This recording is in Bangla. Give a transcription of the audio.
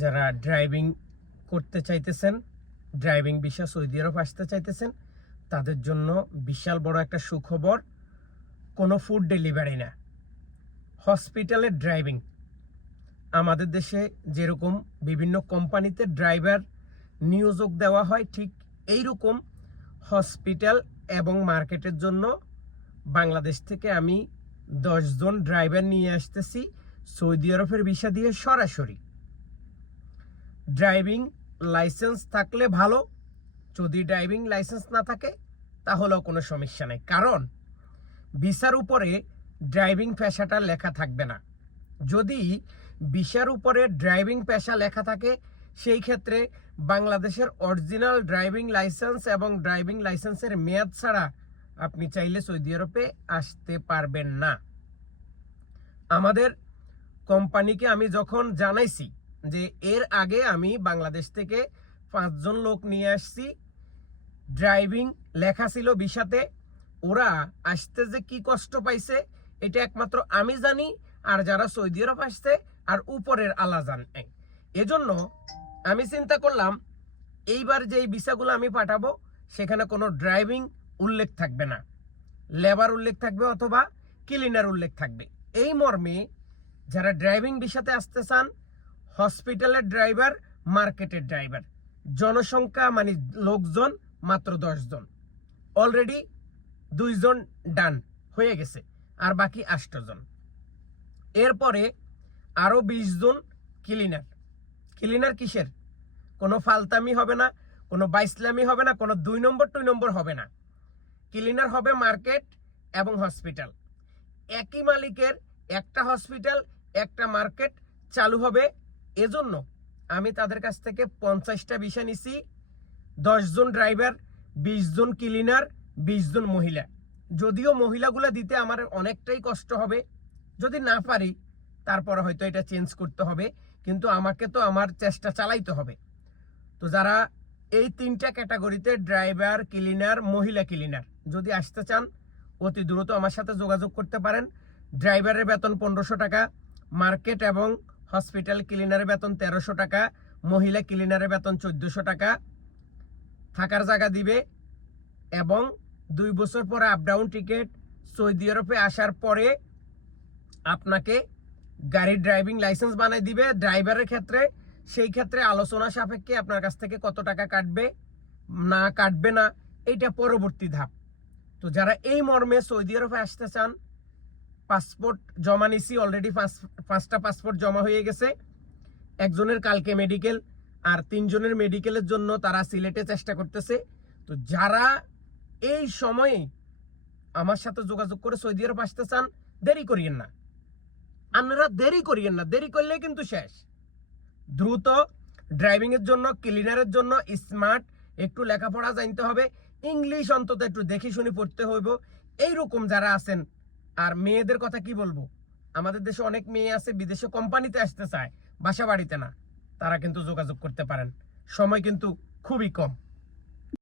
যারা ড্রাইভিং করতে চাইতেছেন, ড্রাইভিং ভিসা সৌদি আরব আসতে চাইতেছেন, তাদের জন্য বিশাল বড় একটা সুখবর। কোনো ফুড ডেলিভারি না, হসপিটালের ড্রাইভিং। আমাদের দেশে যেরকম বিভিন্ন কোম্পানিতে ড্রাইভার নিয়োগ দেওয়া হয়, ঠিক এইরকম হসপিটাল এবং মার্কেটের জন্য বাংলাদেশ থেকে আমি 10 জন ড্রাইভার নিয়ে আসতেছি সৌদি আরবের ভিসা দিয়ে সরাসরি। ড্রাইভিং লাইসেন্স থাকলে ভালো, যদি ড্রাইভিং লাইসেন্স না থাকে তাহলেও কোনো সমস্যা নেই, কারণ ভিসার উপরে ড্রাইভিং পেশাটা লেখা থাকবে না। যদি ভিসার উপরে ড্রাইভিং পেশা লেখা থাকে, সেই ক্ষেত্রে বাংলাদেশের অরিজিনাল ড্রাইভিং লাইসেন্স এবং ড্রাইভিং লাইসেন্সের মেয়াদ ছাড়া আপনি চাইলে সৌদি আরবে আসতে পারবেন না। আমাদের কোম্পানিকে আমি যখন জানাইছি যে এর আগে আমি বাংলাদেশ থেকে 5 জন লোক নিয়ে আসছি, ড্রাইভিং লেখা ছিল ভিসাতে, ওরা আসতে যে কি কষ্ট পাইছে এটা একমাত্র আমি জানি, আর যারা সৌদি আরব আসছে আর উপরের আল্লাহ জানে। এজন্য আমি চিন্তা করলাম এইবার যেই ভিসাগুলো আমি পাঠাবো সেখানে কোনো ড্রাইভিং উল্লেখ থাকবে না, লেবার উল্লেখ থাকবে অথবা ক্লিনার উল্লেখ থাকবে। এই মর্মে যারা ড্রাইভিং ভিসাতে আসতে চান, হসপিটালের ড্রাইভার, মার্কেটের ড্রাইভার, জনসংখ্যা মানে লোকজন মাত্র 10 জন, অলরেডি 2 জন ডান হয়ে গেছে, আর বাকি 8 জন। এরপরে আরো 20 জন ক্লিনার। ক্লিনার কিসের? কোনো ফালতামি হবে না, কোনো বাইসলামি হবে না, কোনো 2 নম্বর হবে না। ক্লিনার হবে মার্কেট এবং হসপিটাল, একই মালিকের একটা হসপিটাল একটা মার্কেট চালু হবে। এজন্য আমি তাদের কাছ থেকে 50টা ভিসা নিছি, 10 জন ড্রাইভার, 20 জন ক্লিনার, 20 জন মহিলা। যদিও মহিলাগুলো দিতে আমার অনেকটাই কষ্ট হবে, যদি না পারি তারপরে হয়তো এটা চেঞ্জ করতে হবে, কিন্তু আমাকে তো আমার চেষ্টা চালাইতে হবে। তো যারা এই 3টা ক্যাটাগরিতে ড্রাইভার, ক্লিনার, মহিলা ক্লিনার যদি আসতে চান, অতি দ্রুত আমার সাথে যোগাযোগ করতে পারেন। ড্রাইভারের বেতন 1500 টাকা, মার্কেট এবং হসপিটাল ক্লিনারের বেতন 1300 টাকা, মহিলা ক্লিনারের বেতন 1400 টাকা। থাকার জায়গা দিবে এবং 2 বছর পরে আপ ডাউন টিকিট। সৌদি আরবে আসার পরে আপনাকে গাড়ির ড্রাইভিং লাইসেন্স বানাই দিবে ড্রাইভারের ক্ষেত্রে। সেই ক্ষেত্রে আলোচনা সাপেক্ষে আপনার কাছ থেকে কত টাকা কাটবে না কাটবে না এইটা পরবর্তী ধাপ। তো যারা এই মর্মে সৌদি আরবে আসতে চান, পাসপোর্ট জমা নিছি অলরেডি, 5টা পাসপোর্ট জমা হয়ে গেছে। একজনের কালকে মেডিকেল, আর 3 জনের মেডিকেলের জন্য তারা সিলেটে চেষ্টা করতেছে। তো যারা এই সময়ে আমার সাথে যোগাযোগ করে সৌদি আরব আসতে চান, দেরি করিয়েন না, আপনারা দেরি করিয়েন না, দেরি করলে কিন্তু শেষ। দ্রুত ড্রাইভিং এর জন্য, ক্লিনারের জন্য স্মার্ট, একটু লেখাপড়া জানতে হবে, ইংলিশ অন্তত একটু দেখে শুনে পড়তে হইব। এইরকম যারা আছেন, আর মেয়েদের কথা কি বলবো, আমাদের দেশে অনেক মেয়ে আছে বিদেশে কোম্পানিতে আসতে চায়, বাসা বাড়িতে না, তারা কিন্তু যোগাযোগ করতে পারেন, সময় কিন্তু খুবই কম।